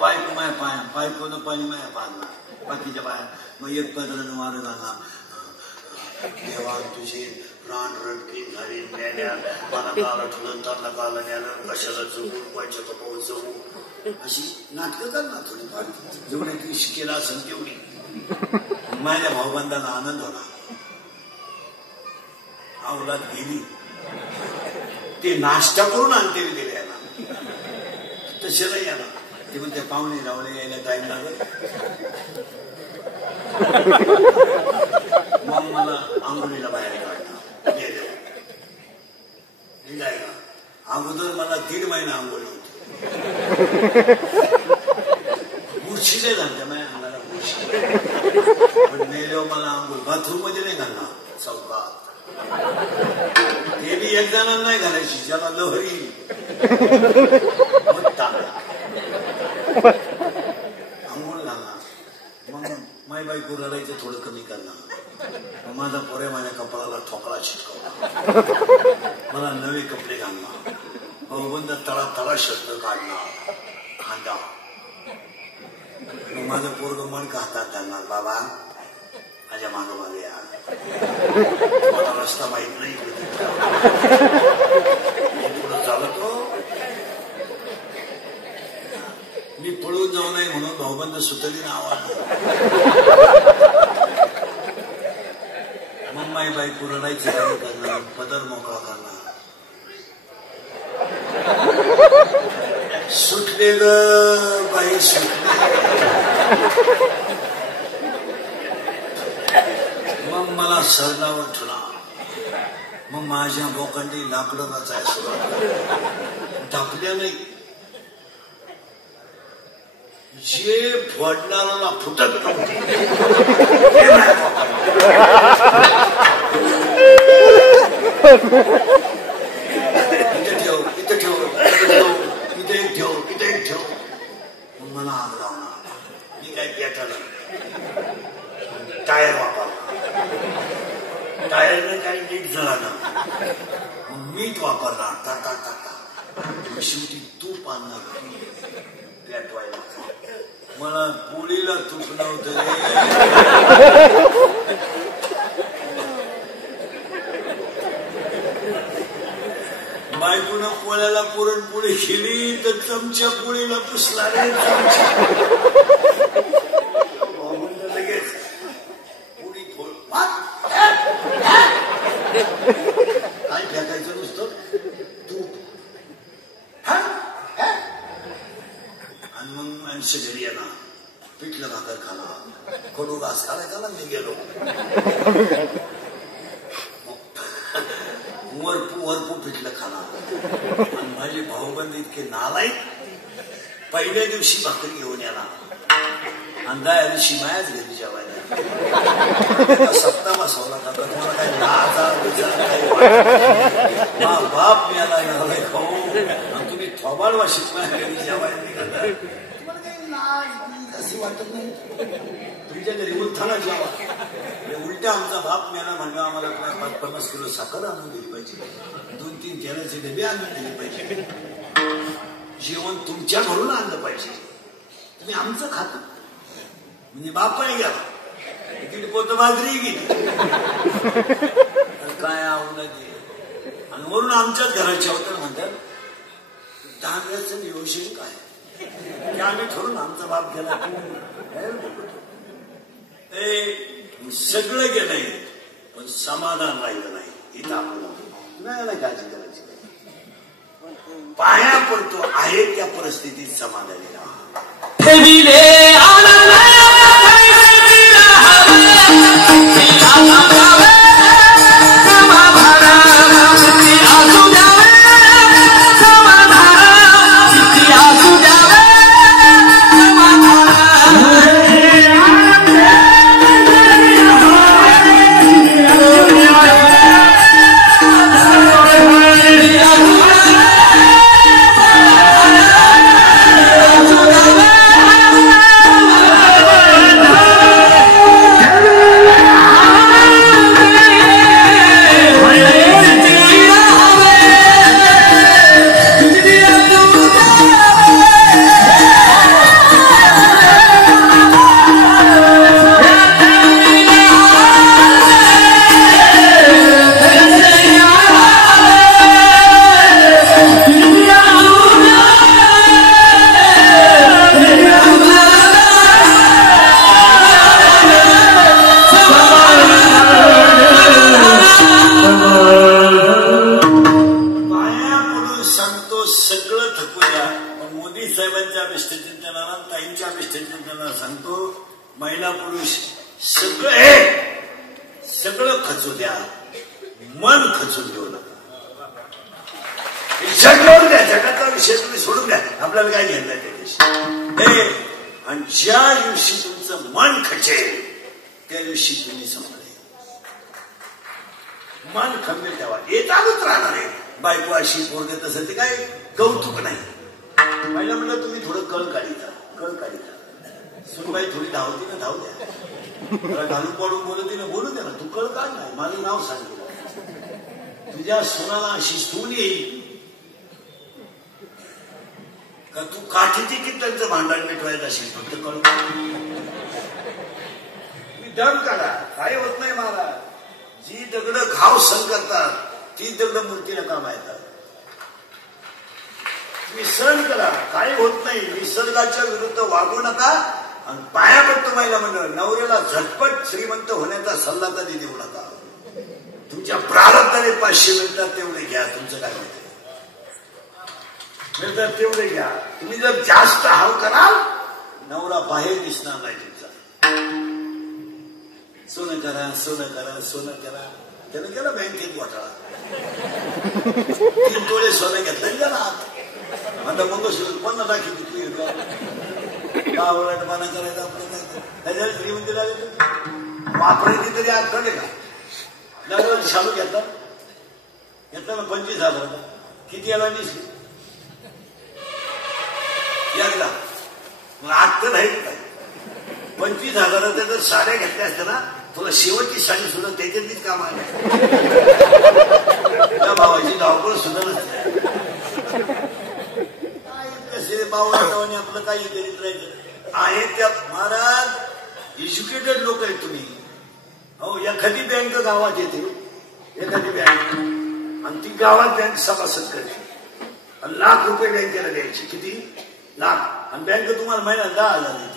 Pipe माया पाया पाईपनं पाणी माया पाजला बाकीच्या पाया मग एक पदरानं मारत आला देवा तुझे प्राण रडकी झाली नेल्या मला काला ठुलं त्यांना काला नेलं कशाला जगू पैशाचा पाऊस जगू अशी नाटकं कर ना थोडीफार जेवढे ती शिकेला असेल तेवढी माझ्या भाऊबंधाला आनंद होता अवलाद गेली ते नाश्ता करून आणते गेले याला तशाला याला ते म्हणते पाहुणे रावळे यायला टाइम लागेल मग मला आंघोळीला बाहेर काढला अगोदर मला 1.5 महिना आंघोळी होती मुर्शीला झाल्या माझ्या अंगाला मुर्शी पण मेल्यावर मला आंघोळ बाथरूम मध्ये नाही घालणार चौकात ते बी एक जणांना नाही घालायची ज्याला लहरी आंघोळ घालणार मग माय बायको रडायचं थोडं कमी करणार माझा पोऱ्या माझ्या कपाळाला ठोकळा शिटकवला मला नवे कपडे घालणार भाऊबंद तळा तळा शर्ट काढणार खांदा मग माझं पोरग मणका हातात घालणार बाबा माझ्या मागं मागे या मला रस्ता माहित नाही पुढं चालतो मी पळून जाऊ नये म्हणून भाऊबंद सुतलीनं आवाज मग माई बायको रडायची करणार पदर मोकळा करणार सुटले ग बाई सुटले मग मला सरणावर ठेवला मग माझ्या बोकांडी लाकडं रचाय सुरुवात टाकल्या नाही जे फोडणारा फुटत नव्हते इथे ठेव इथे ठेव इथे एक ठेव इथे एक ठेव मला आग लावणार मी काय पेटाला टायर वापरला टायरने काही नीट झाला मीठ वापरणार टाटा टाटा शेवटी तूप आणणार पेटवायला मला पोळीला तूप नव्हतं बायकोनं पोळ्याला पुरणपोळी केली तर चमच्या पोळीला पुसला रे लगेच पोळी फोड काय फेकायचं नुसतं तूप आणि मग माणसं घरी येणार पिठलं भाकर खाणार कडू घास खायचा ना मी गेलो वरपू पिठलं खाणार आणि माझे भाऊबंद इतके नालायक पहिल्या दिवशी भाकरी घेऊन येणार आणि त्या दिवशी मायाच घरी जेवायला सत्ता बसवला का तर मला काही लाजा बाप मिळाला नालाय खाऊ आणि तुम्ही थोबाड वाशीत माझ्या घरी जेवायला निघाला तुम्हाला काही लाज अशी वाटत नाही तुमच्या घरी उलथाना जेवा उलट्या आमचा बाप मिळाला म्हणजे आम्हाला 50 किलो साखर आणून दिली पाहिजे 2-3 तेलाचे डबे आणून दिले पाहिजे जेवण तुमच्या घरून आणलं पाहिजे तुम्ही आमचं खाता म्हणजे बापाने गेला तिकीट पोत बाजरी गेली काय आवडलं आणि वरून आमच्याच घराच्या होतं म्हणतात धान्याचं नियोजन काय आम्ही ठरवून आमचा बाप गेला सगळं गेलंय पण समाधान राहिलं नाही इथं आपल्याला नाही काळजी करायची पाया पडतो आहे त्या परिस्थितीत समाधानी राहा ताईंच्या मिस्टेकला सांगतो, महिला पुरुष सगळं खचू द्या, मन खचून घेऊ नका. जगावर द्या, जगाचा विषय तुम्ही सोडून द्या, आपल्याला काय घ्यायला त्याच्याशी. आणि ज्या दिवशी तुमचं मन खचेल त्या दिवशी तुम्ही समजा मन खंबीर ठेवा. येतातच राहणार आहे. बायको अशी पोरग तसं ते काय कौतुक नाही. पहिला म्हणलं तुम्ही थोडं कळ काढीता सुनबाई थोडी धावती ना, धाव द्या. मला घालून पडून बोलते ना, बोलू दे ना, तू कळ काढ नाही, माझं नाव सांगितलं. तुझ्या सुनाला अशी सून येईल का तू काठीची कित्यांचं भांडण मिटवायचं असेल, फक्त कळ तुम्ही दम काढा, काय होत नाही मला. जी दगड घाव सण करतात ती दगड मूर्तीला काम येतात. तुम्ही सण करा, काही होत नाही. निसर्गाच्या विरुद्ध वागू नका. आणि पाया पडतो महिला मंडळ, नवऱ्याला झटपट श्रीमंत होण्याचा सल्ला कधी देऊ नका. तुमच्या प्रारब्धाने 500 मिळतात तेवढे घ्या. तुमचं काय माहिती मिळतात तेवढे घ्या. तुम्ही जर जास्त हाव कराल नवरा बाहेर दिसणार नाही तुमचा. सोनं करा, सोनं करा, सोनं करा. त्यानं केलं बँकेत घोटाळा, 3 तोळे सोनं घेतलं गेला. आता मंगळसूत्र 50 टाकी तू गावराटपणा करायचा आपलं काय. त्याच्यावर श्रीमंती लागेल वापरायची तरी आज कळे का. नवरा शालू घेतला ना 25,000. किती याला दिसली एकदा. मग आज तर नाही काय 25,000 जर साड्या घेतल्या असत्या ना, तुला शेवटची साडी सुद्धा त्याच्यातलीच काम आली. त्या भावाची धावपळ सुद्धा नसते. काय कसे भावाने आपलं काही करीत राहायचं आहे. त्या महाराज एज्युकेटेड लोक आहेत तुम्ही. हो, एखादी बँक गावात येते, एखादी बँक, आणि ती गावात बँक सभासद करते. लाख रुपये बँकेला द्यायचे. किती लाख. आणि बँक तुम्हाला महिन्यात 10,000 देते.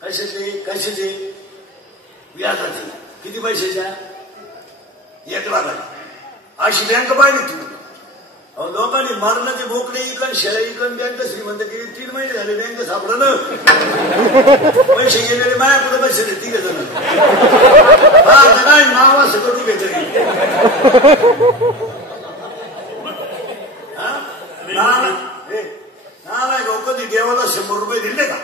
कशाचे व्याजाचे. किती पैशाच्या 1 लाखाची. अशी बँक पाहिली तुम्ही. लोकांनी मारणाचे बोकडे इकन, शेळ्या इकन बँक श्रीमंत केली. 3 महिने झाले बँक सापडलं. पैसे गेलेले माया कुठं पैसे 3 जण. काय नाव असं करू घेतली. नाही गो, कधी देवाला 100 रुपये दिले का.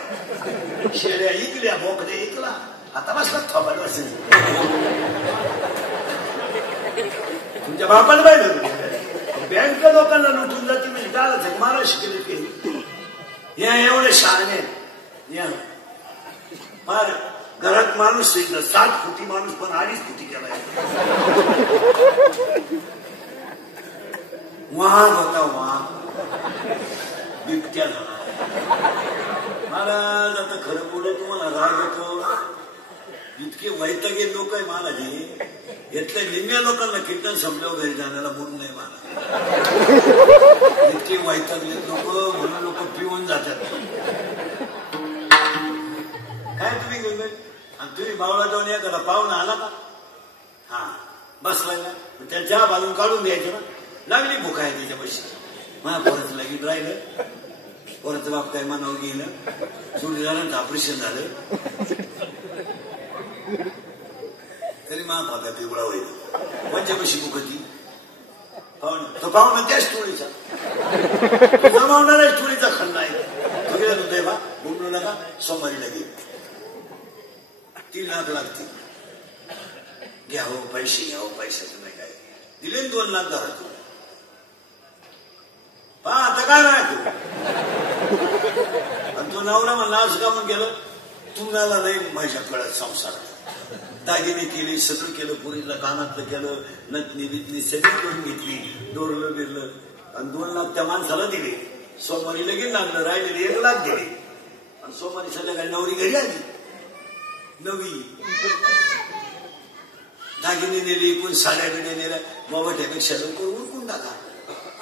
शेळ्या इकल्या, बोकडे इकला, आता बसला थोपाट बसेल. तुमच्या बापाला पाहिजे. बँक लोकांना लुटून जाते म्हणजे काय मला शिकले की या एवढे शहाणे या. फार घरात माणूस 7 फुटी माणूस पण 2.5 फुटी केलाय. वाघ होता, वाघ बिबट्या झाला. महाराज आता खरं बोलू तुम्हाला राग येतो. इतके वैतागे लोक आहे महाराजी. यातल्या निम्म्या लोकांना कीर्तन संपल्यावर घरी जाण्याला मूड नाही महाराज. इतके वैतागले लोक, म्हणून लोक पिऊन जातात. काय तुम्ही घेऊन आणि तुम्ही बावळा जाऊन या करा. पाहुणा आला का, हा बसलाय ना, त्याच्या बाजून काढून द्यायचं ना. लागली भूक आहे त्याच्या पैसे. मला परत लगीन राहिलं. पोराचं बाप काय मनावर गेलं. जोडीदारांचं ऑपरेशन झालं तरी मा पाका पिवळा होईल. पंचापैशी मुखती पाहुणा तो पाहुणा त्याच टोळीचा जमावणाऱ्या टोळीचा खंड आहे. तो गेला तो देवा बोलू नका. सोमवारी लागेल 3 लाख लागतील. घ्या हो पैसे, घ्या हो पैशाचं नाही काय दिले. 2 लाख धरा तू. पहा आता काय नाही तू. आणि तो नवरा म्हणला असं का म्हणून गेलं. तुम्हाला नाही माझ्या कळत संसार. दागिने केले, सगळं केलं, पुरीला कानातलं केलं, नथनी बितनी सगळी करून घेतली, डोरलं बिरलं, आणि 2 लाख त्या माणसाला दिले. सोमवारी लगेच लागलं, राहिलेले 1 लाख दिले. आणि सोमवारी संध्याकाळी नवरी घरी आली. नवी दागिने नेले, कोण साड्या बिड्या नेल्या. बाबाठ्यापेक्षा लवकर उरकून टाका.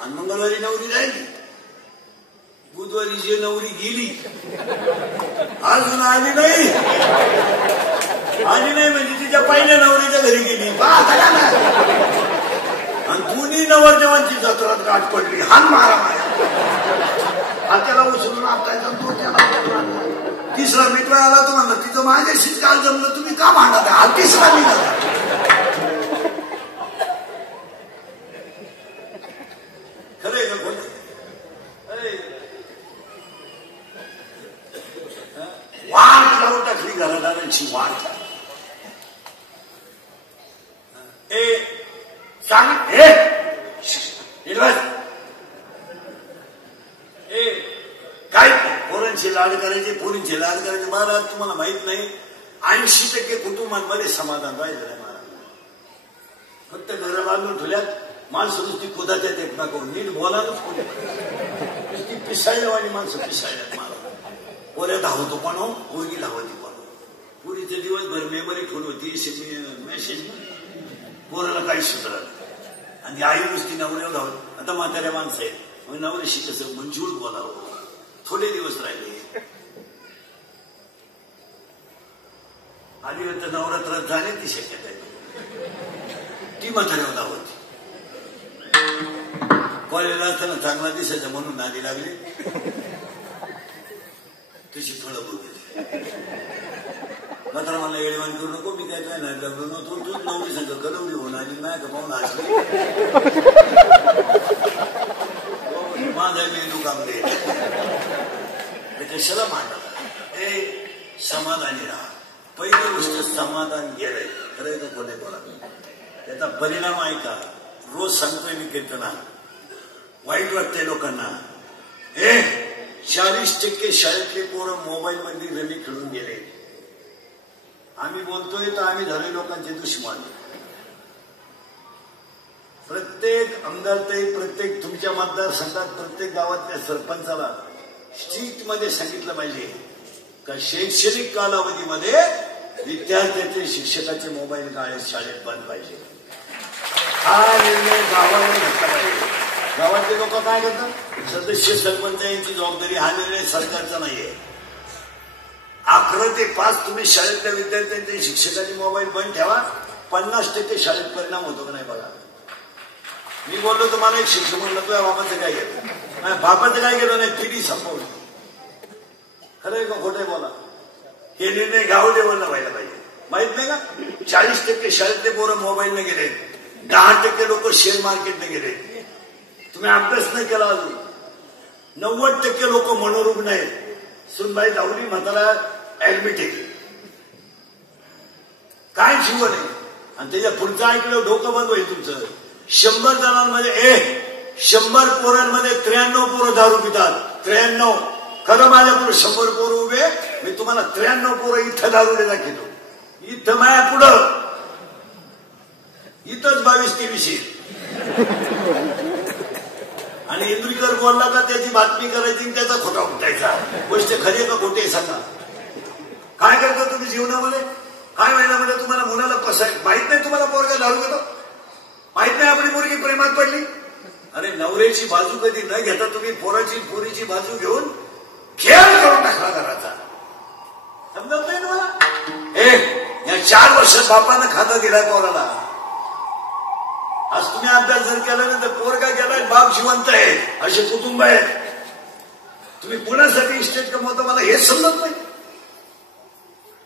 आणि मंगळवारी नवरी राहिली. बुधवारी जी नवरी गेली अजून आली नाही. म्हणजे तिच्या पहिल्या नवरीच्या घरी गेली. आणि दोन्ही नवरदेवांची जत्रात गाठ पडली. हान मारा मारा. हाताला उचलून आपटायचा तो त्याला तिसरा मित्र आला तो म्हणला तिथं माझ्याशीच काल जमलं तुम्ही का भांडत हा तिसरा मित्र खरंय का कोण वाट लावून टाकली घरादारांची वाट सांग काय पोरांची लाड करायचे पोरींची लाड करायचे महाराज तुम्हाला माहित नाही 80% कुटुंबांमध्ये समाधान राहिलं नाही महाराज फक्त घर बांधून ठेवल्यात माणसं नुसती कुदाच्या तेपणा करून नीट बोलायलाच नुसती पिसाळल्यावानी माणसं पिसाळल्यात महाराज पोऱ्या धावतो पण हो पोरगी धावती पण पुरीचे दिवसभर मेमरी ठेवून होती मेसेज पोराला काही सुधारत आणि आई नुसती नवऱ्यावर धावत आता म्हाताऱ्या माणसं आहेत नवऱ्याशी कसं मंजूर बोलावं थोडे दिवस राहिले आधी तर नवरात्रात जाणे ती शक्यता आहे ती म्हाताऱ्यावर धावती कॉलेजला असताना चांगला दिसायचा म्हणून नादी लागली तशी फळं बघितली मात्र मला येळेवान करू नको मी काय काय नाही लागलो नव्हतो तूच नवरी सांग कलवडी होऊन आली नाही का पाहून असली माझा मेंदू काम दे कशाला मांडला समाधानी राहा पहिली गोष्ट समाधान गेलंय खरंय का कोणी बोला त्याचा परिणाम आहे का रोज सांगतोय मी कीर्तना वाईट वाटतंय लोकांना 40% शाळेतले पोरं मोबाईल मध्ये रमी खेळून गेले आम्ही बोलतोय तर आम्ही झाले लोकांचे दुश्मन प्रत्येक आमदारताई प्रत्येक तुमच्या मतदारसंघात प्रत्येक गावातल्या सरपंचाला स्ट्रीट मध्ये सांगितलं पाहिजे का शैक्षणिक कालावधीमध्ये विद्यार्थ्याचे शिक्षकाचे मोबाईल शाळेत बंद पाहिजे हा निर्णय गावावर घेतला पाहिजे गावातले लोक काय करतात सदस्य सरपंच यांची जबाबदारी हा निर्णय सरकारचा नाहीये 11 ते 5 तुम्ही शाळेतल्या विद्यार्थ्यांचे शिक्षकाचे मोबाईल बंद ठेवा 50% शाळेत परिणाम होतो का नाही बघा मी बोललो तुम्हाला एक शिक्षक म्हणलं तुझ्या बाबाचं काय घेतलं नाही बाबाचं काय केलं नाही पिढी संपवली खरंय का खोटंय बोला हे निर्णय गाव लेवलला व्हायला पाहिजे माहित नाही का 40% शाळेतले पोरं मोबाईलने गेले 10% लोक शेअर मार्केटने गेले तुम्ही अभ्यास नाही केला अजून 90% लोक मनोरुग्ण आहेत सुनबाई धावली म्हातारा ऍडमिट आहे काय जीवन आहे आणि त्याच्या पुढचं ऐकलं डोकं बंद होईल तुमचं 100 जणांमध्ये 100 पोरांमध्ये 93 पोरं दारू पितात 93 खरं माझ्या पुढे 100 पोरं उभे मी तुम्हाला 93 पोरं इथं दारू देता घेतो इथं माया पुढं इथंच 22-23 आणि इंद्रिकर बोलला का त्याची बातमी करायची त्याचा खोटा उठायचा गोष्ट खरी का खोटे सांगा काय करता तुम्ही जीवनामध्ये काय महिन्यामध्ये तुम्हाला मुलाला कसा माहित नाही तुम्हाला पोरगा दारू घेतो माहित नाही आपली मुलगी प्रेमात पडली अरे नवऱ्याची बाजू कधी न घेता तुम्ही पोरीची बाजू घेऊन खेळ करून टाकला घराचा समजत नाही तुम्हाला या 4 वर्षात बापानं खातं दिलाय पोराला आज तुम्ही अभ्यास जर केला नाही तर पोरगा गेलाय बाप जिवंत आहे असे कुटुंब आहेत तुम्ही पुण्यासाठी इस्टेट कमवता मला हेच समजत नाही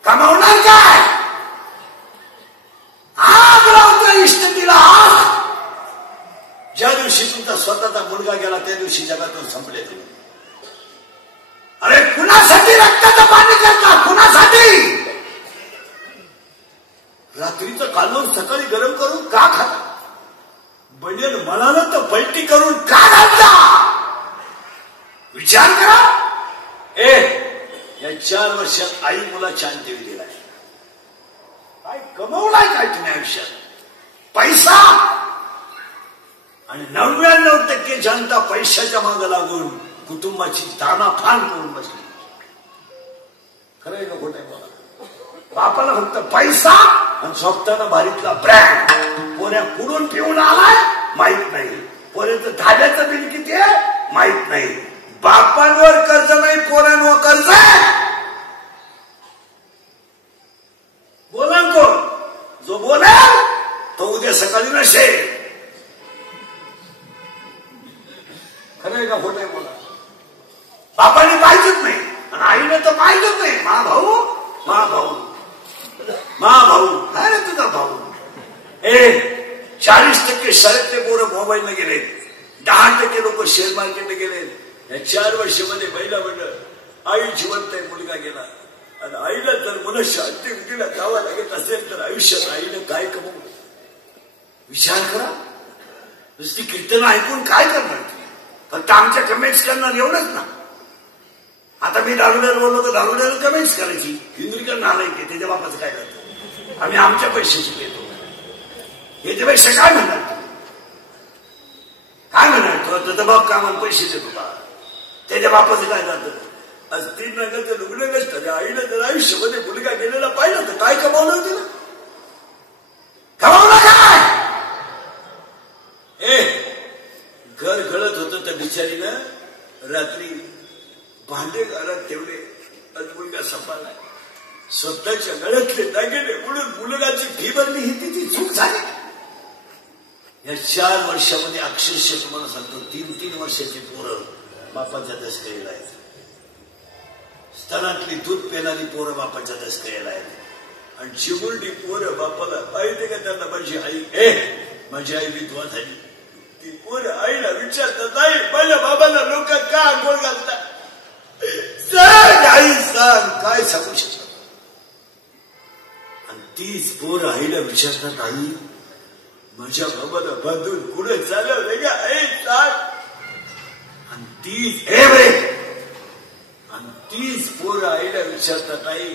कमावणार काय आग लावतोय इस्टेटीला ज्या दिवशी तुमचा स्वतःचा मुलगा गेला त्या दिवशी जगातून संपले तुम्ही अरे कुणासाठी रक्ताचं पाणी करता कुणासाठी रात्रीचं कालवून सकाळी गरम करून का खाता बनेल म्हणाला तर पलटी करून का घालता विचार करा या 4 वर्षात आई मुला छान टीव्ही दिलाय काय कमवलाय काय तुम्ही आयुष्यात पैसा आणि 99% जनता पैशाच्या मागे लागून कुटुंबाची दानाफान करून बसली खरंय का खोटंय बोला बापाला फक्त पैसा आणि स्वतःला भारीतला ब्रँड पोऱ्या कुडून पिऊन आलाय माहित नाही पोऱ्याचं धाब्याचं बिल किती आहे माहित नाही बापांवर कर्ज नाही पोरांवर कर्ज आहे बोला कोण जो बोलेल तो उद्या सकाळी नसेल खरंय का खोटंय बोला बापाने पाहिजेच नाही आणि आईने आईनं तर पाहिलं नाही. मा भाऊ काय रे तुझा भाऊ? 40% शाळेतले पोरं मोबाईलने गेले, 10% लोक शेअर मार्केटने गेले. या 4 वर्षामध्ये महिला म्हणलं आई जिवंत आहे, मुलगा गेला. आणि आईला जर मनुष्य अंत्यविधीला जावं लागत असेल तर आयुष्यात आईनं काय कमवलं? विचार करा. नुसती कीर्तन ऐकून काय करणार? फक्त आमच्या कमेंट्स करणार एवढंच ना. आता मी दारुड्याला बोललो तर दारुड्याला कमेंट्स करायची. इंद्रिकन नालायक आहे, त्याच्या बापाचं काय करतो? आम्ही आमच्या पैशाची देतो. याच्यापेक्षा काय म्हणणार? काय म्हणणार? तुझा बाप कामाला पैसे देतो का? त्याच्या बापाचं काय जातं? आज 3 महिन्याचं लुगडं नसतं. आईला जर आयुष्यामध्ये मुलगा गेलेला पाहिलं तर काय कमावलं तिला? कमावलं काय? घर गळत होतं तर बिचारीनं रात्री भांडे घरात ठेवले आणि मुलगा संपाला. स्वतःच्या गळ्यातले दागिने म्हणून मुलगाची फी भरली, ही तिची चूक झाली. या 4 वर्षामध्ये अक्षरशः तुम्हाला सांगतो 3-3 वर्षाची पोरं बापाच्या दसकळीला आहेत. स्तनातली दूध पेणारी पोरं बापाच्या दसकळीला आहेत. आणि चिमुरडी पोरं बापाला पाहिजे का त्यांना माझी आई विधवा झाली. ती पोरं आईला विचारतात, आई माझ्या बाबाला लोक का आंघोळ घालतात? सांग आई, सांग. काय सांगू शकतात? आणि तीच पोरं आईला विचारतात, आई माझ्या बाबाला बांधून पुढे चालवलं का? आई सांग. आणि तीच पोरं आईला विचारतात, आई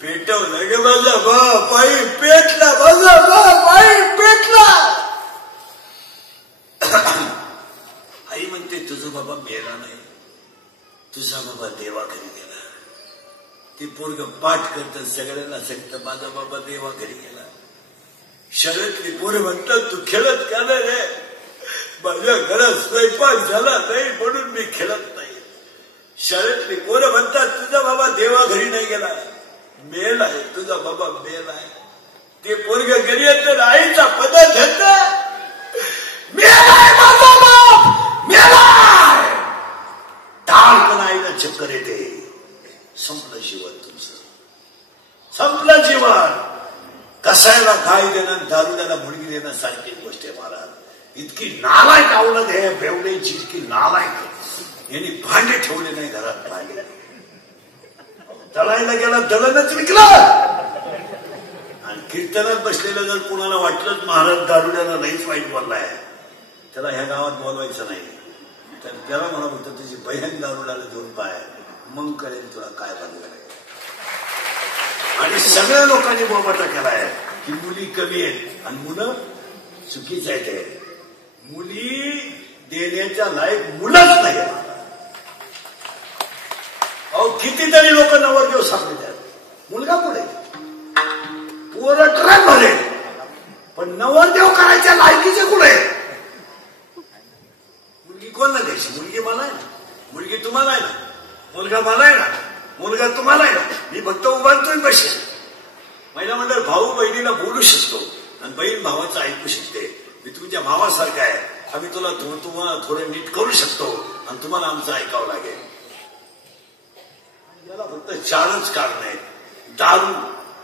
पेटवलं गे माझा बाप, आई पेटला माझा बाप, आई पेटला. आई म्हणते तुझा बाबा मेला नाही, तुझा बाबा देवा घरी गेला. ती पोरग पाठ करत सगळ्यांना सांगतं माझा बाबा देवा घरी गेला. शाळेतली पोरं म्हणतात तू खेळत का नाही रे? माझ्या घरात स्वयंपाक झाला नाही म्हणून मी खेळत नाही. शाळेतली पोरं म्हणतात तुझा बाबा देवा घरी नाही गेला, मेल आहे, तुझा बाबा मेल आहे. ते पोरग घरी येतं आईचा पदर धरत, मेलाय माझा बाप, मेलाय. टाळपण आईला चक्कर येते. संपलं जीवन तुमचं, संपलं जीवन. कसायला गाय देणं, दारुड्याला मुलगी देणं सारखी गोष्ट आहे महाराज. इतकी नालायक आवडत आहे बेवड्याची, इतकी नालायक. यांनी भांडे ठेवले नाही घरात. भांडे तळायला गेला, दळणच विकलं. आणि कीर्तनात बसलेलं जर कोणाला वाटलंच महाराज दारुड्याला नाहीच वाईट बोललाय, त्याला ह्या गावात बोलवायचं नाही. तर त्याला म्हणा होतं तुझी बहीण दारुड्याला घेऊन पाय, मग कळेल तुला काय बनलं. आणि सगळ्या लोकांनी बोबाटा केलाय की मुली कमी आहेत आणि मुलं चुकीच आहेत. मुली देण्याच्या लायक मुलंच नाही. अहो कितीतरी लोक नवरदेव सापडतात, मुलगा पुढे, पोरं ट्रक भरे, पण नवरदेव करायच्या लायकीचे कुठे? मुलगी कोणाला द्यायची? मुलगी मला आहे ना, मुलगी तुम्हाला आहे ना, मुलगा मला आहे ना, मुलगा तुम्हाला आहे ना. मी फक्त उभारतोय बसेल. महिला मंडळ भाऊ बहिणीला बोलू शकतो आणि बहीण भावाचं ऐकू शकते. मी तुमच्या भावासारखा आहे, आम्ही तुम्हाला थोडं नीट करू शकतो आणि तुम्हाला आमचं ऐकावं लागेल. याला फक्त 4च कारण आहेत: दारू,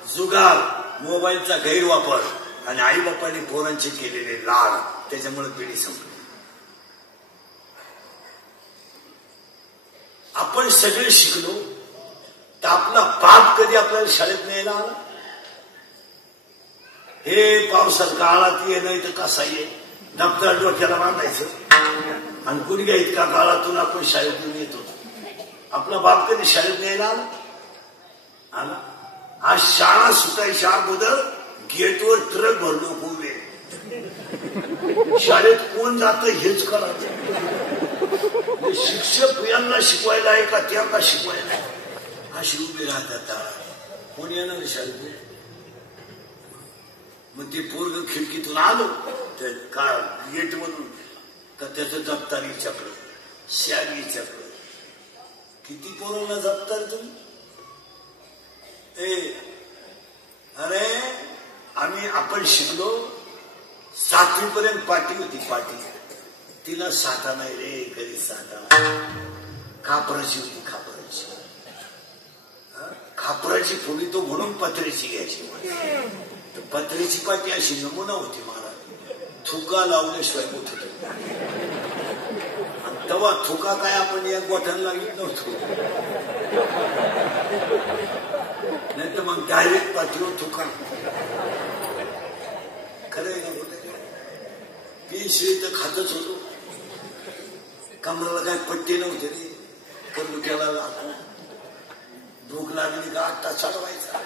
जुगार, मोबाईलचा गैरवापर आणि आई बापांनी पोरांचे केलेले लाड. त्याच्यामुळे पिढी संपली. आपण सगळे शिकलो तर आपला बाप कधी आपल्याला शाळेत न्यायला आला? हे पावसात काळात ये नाही तर कसा ये, दप्तर डोक्याला बांधायचं आणि गुडघ्या इतका काळातून आपण शाळेतून येत होतो. आपला बाप कधी शाळेत न्यायला आला? आज शाळा सुटायच्या अगोदर गेटवर ट्रक भरलो उभे. शाळेत कोण जातं हेच कळायचं. शिक्षक यांना शिकवायला आहे का त्यांना शिकवायला? अशी उभे राहतात. कोण येणार शाळेत? मग ते पोरग खिडकीतून आलो तर का गेट मधून का त्याचं दप्तारी चक्र, शॅगी चक्र. किती पोरांना जपतात तुम्ही? अरे आपण शिकलो 7वी पर्यंत पाटी होती. पाटी तिला साठा नाही रे, कधी साठा. खापराची होती, खापराची. लाकडाची फुली तो म्हणून पत्र्याची घ्यायची. तर पत्र्याची पाटी अशी नमुना होती महाराज, थुका लावल्याशिवाय होत होत. तेव्हा थुका काय आपण या गोठ्याला लागत नव्हतो, नाही तर मग डायरेक्ट पाठीवर थुका. खरंय का कुठे पिशवी तर खातच होतो. कमराला काय पट्टी नव्हते रे, करुक्याला भूक लागली का 8 तास चालवायचा,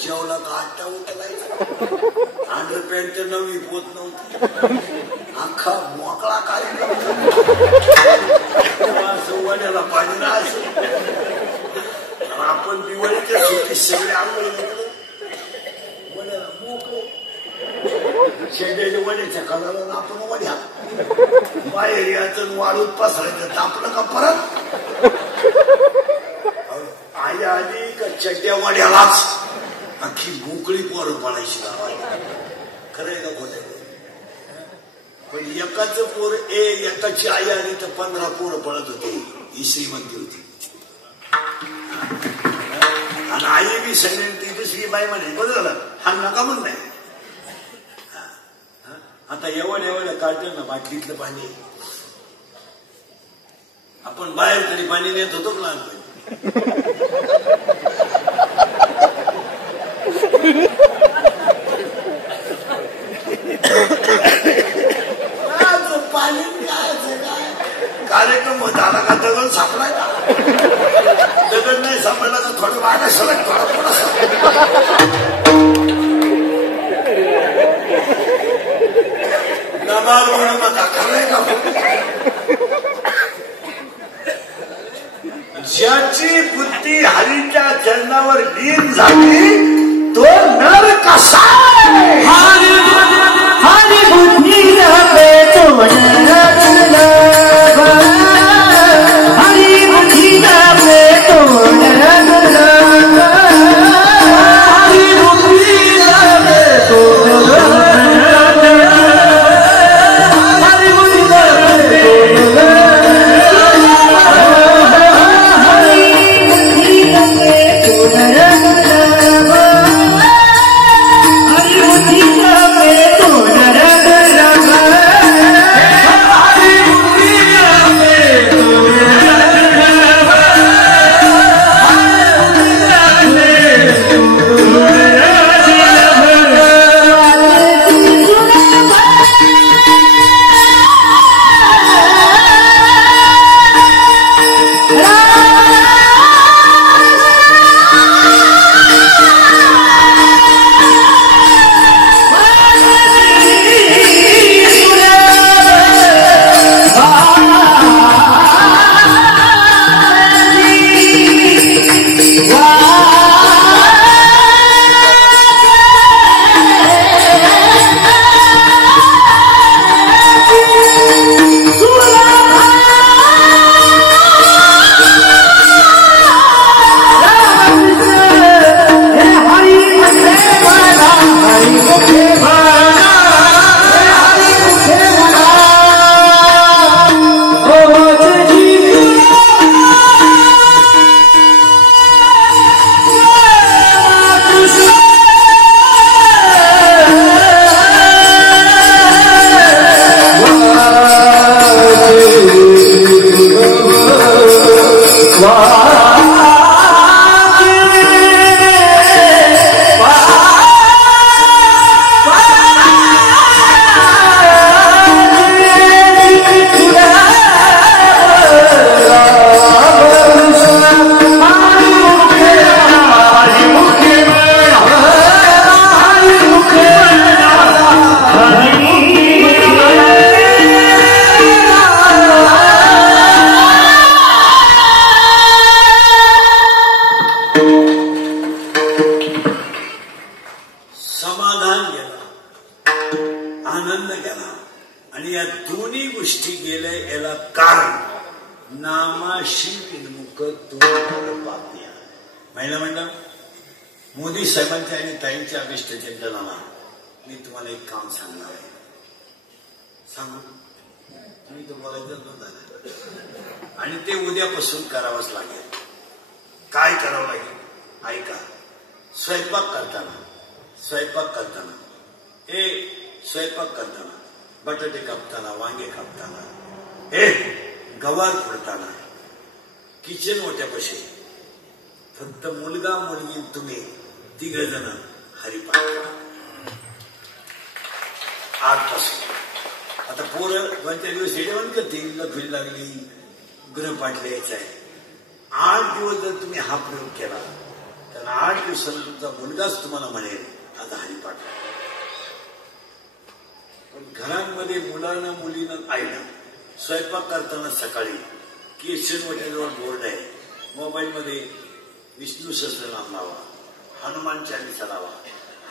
जेवला का 8 तास उठलायचा. अंडरपॅन्ट तर नवी पोत नव्हती, अख्खा मोकळा कार्यक्रम. असं वड्याला पाणी ना असं. आपण दिवाळीच्या सुट्टी सगळे आंघोळ वड्याला मोकळे, शेंड्याच्या वड्याच्या कलरला आपण वड्या बाहेर याचं वाळूत पसरायचं. तापलं का परत आया आधी का चड्ड्या वाड्यालाच अख्खी मोकळी पोरं पडायची गावाला. खरंय का खोटं? पण एकाच पोर एकाची आई आली तर 15 पोरं पडत होते. ही श्रीमंती होती. आणि आई बी सगळ्यांनी दुसरी बाई म्हणे बरं झालं हा नका म्हण नाही. आता एवढं काढतो ना बाटलीतलं पाणी, आपण बाहेर तरी पाणी नेत होतो लहानपणी. पाणी कार्यक्रम झाला का दगड सापडाय का, दगड नाही सापडला तर थोडं वागा सलग थोडा थोडा नमाल म्हणून मग खरंय का. ज्याची बुद्धी हरीच्या चरणावर लीन झाली तो नर कसा हरी बुद्धी हरी महिला मंडळ मोदी साहेबांच्या आणि ताईंच्या अभिष्ट चिंतनाला मी तुम्हाला एक काम सांगणार आहे. सांगू तुम्ही तर बोलायचं झालं आणि ते उद्यापासून करावंच लागेल. काय करावं लागेल ऐका, स्वयंपाक करताना बटाटे कापताना, वांगे कापताना, गवार फोडताना, किचन ओट्यापाशी फक्त मुलगा मुलगी तुम्ही 3 जण हरिपाठ करा आजपासून. आता पोरं 2-4 दिवस येऊन करते, लखवी लागली, गृहपाठ लिहायचा आहे. 8 दिवस जर तुम्ही हा प्रयोग केला तर 8 दिवसांनी तुमचा मुलगाच तुम्हाला म्हणेल आता हरिपाठ. पण घरांमध्ये मुलांना मुलीनं आईना स्वयंपाक करताना सकाळी किचन वॉटेजवळ बोर्ड आहे, मोबाईलमध्ये विष्णू सहस्त्रनाम लावा, हनुमान चालीसा लावा,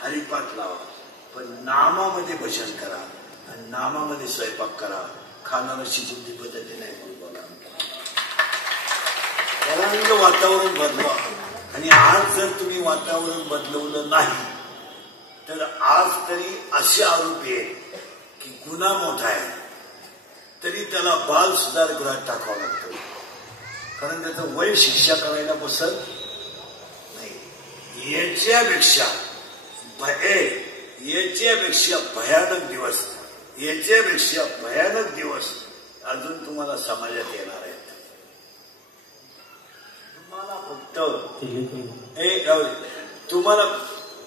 हरिपाठ लावा, पण नामामध्ये भजन करा आणि नामामध्ये स्वयंपाक करा. खानाला शिकून पद्धती नाही बोला. रंग वातावरण बदलवा. आणि आज जर तुम्ही वातावरण बदलवलं नाही तर आज तरी असे आरोप येईल की गुन्हा मोठा आहे तरी त्याला बाल सुधारगृहात टाकावं लागतं, कारण त्याचं वय शिक्षा करायला बसत नाही. याच्यापेक्षा भयानक दिवस अजून तुम्हाला समाजात येणार आहेत.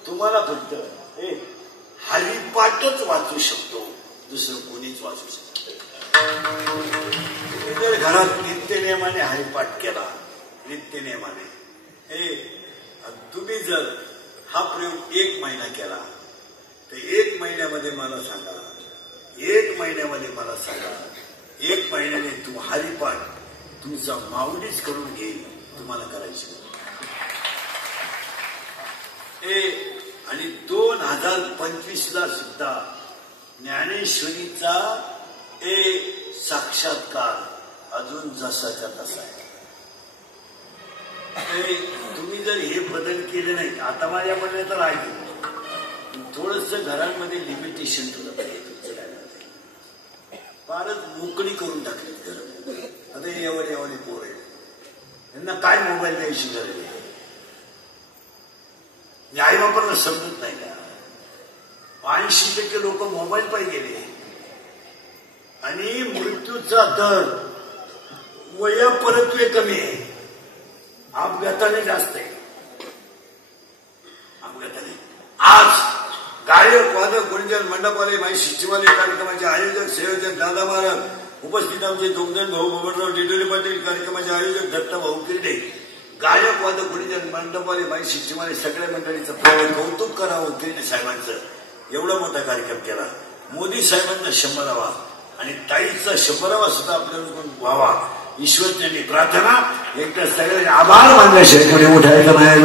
तुम्हाला फक्त हरिपाठच वाचू शकतो, दुसरं कोणीच वाचू शकतो. तुम्ही जर घरात नित्यनेमाने हरिपाठ केला, नित्यनेमाने तुम्ही जर हा प्रयोग 1 महिना केला तर 1 महिन्यामध्ये मला सांगा, 1 महिन्याने तू हरिपाठ तुमचा माऊलीच करून घेईल. तुम्हाला करायची आणि 2025ला सुद्धा ज्ञानेश्वरीचा साक्षात्कार अजून जसाच्या तसा आहे. तुम्ही जर हे बदल केले नाही, आता माझ्या म्हणणे तर आहे थोडस घरांमध्ये लिमिटेशन ठेवलं पाहिजे. फारच मोकळी करून टाकली घर. आता एवढे पोर आहेत, त्यांना काय मोबाईल द्यायची गरज आहे? आई बापांना समजत नाही का? 80% लोक मोबाईल पाहिजे गेले आणि मृत्यूचा दर वयापरत्वे कमी आहे, अपघाताने जास्त आहे. आज गायक, वादक, गुंजन, मंडपवाले, माई शिष्टीवाले, कार्यक्रमाचे आयोजक, संयोजक दादा महाराज, उपस्थित आमचे दोगदन भाऊ बबनराव डिडोले पाटील, कार्यक्रमाचे आयोजक दत्त भाऊ किरडे, गायक, वादक, गुंजन, मंडपवाले, माई शिष्टीवाले सगळ्या मंडळीचं कौतुक करावं किरडे साहेबांचं. एवढा मोठा कार्यक्रम केला. मोदी साहेबांना 100वा आणि ताईचा 100वा सुद्धा आपल्याकडून व्हावा. ईश्वरचरणी प्रार्थना. एकदा सगळे आभार मानल्याशिवाय पुढे उठायचं नाही.